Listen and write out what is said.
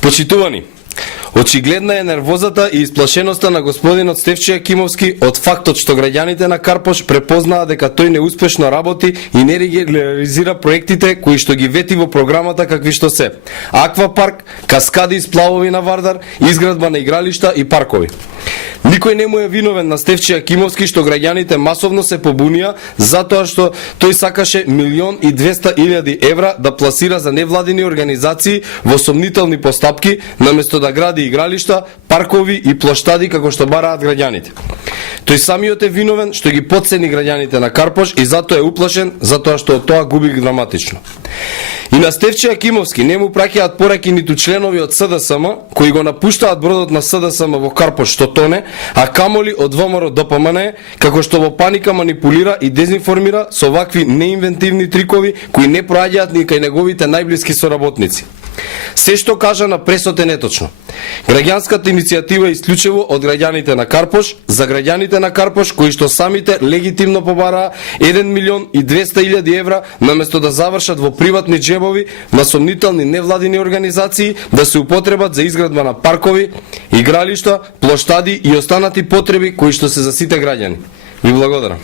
Почитувани, очигледна е нервозата и исплашеноста на господинот Стефчо Јакимовски од фактот што граѓаните на Карпош препознаа дека тој неуспешно работи и не реализира проектите кои што ги вети во програмата какви што се: аквапарк, каскади и сплавови на Вардар, изградба на игралишта и паркови. Никој не му е виновен на Стефчо Јакимовски што граѓаните масовно се побунија затоа што тој сакаше 1.200.000 евра да пласира за невладини организации во сомнителни постапки наместо да гради игралишта, паркови и плоштади како што бараат граѓаните. Тој самиот е виновен што ги потцени граѓаните на Карпош и затоа е уплашен, затоа што од тоа губи драматично. И на Стефчо Јакимовски не му праќаат пораки ниту членови од СДСМ кои го напуштаат бродот на СДСМ во Карпош што тоне, а камоли од ВМРО ДПМН како што во паника манипулира и дезинформира со вакви неинвентивни трикови кои не проаѓаат ни кај неговите најблиски соработници. Се што кажа на пресот е неточно. Граѓанската иницијатива е исклучиво од граѓаните на Карпош, за граѓаните на Карпош кои што самите легитимно побараа 1.200.000 евра наместо да завршат во приватни джебови на сомнителни невладини организации да се употребат за изградба на паркови, игралишта, плоштади и останати потреби кои што се за сите граѓани. Ви благодарам.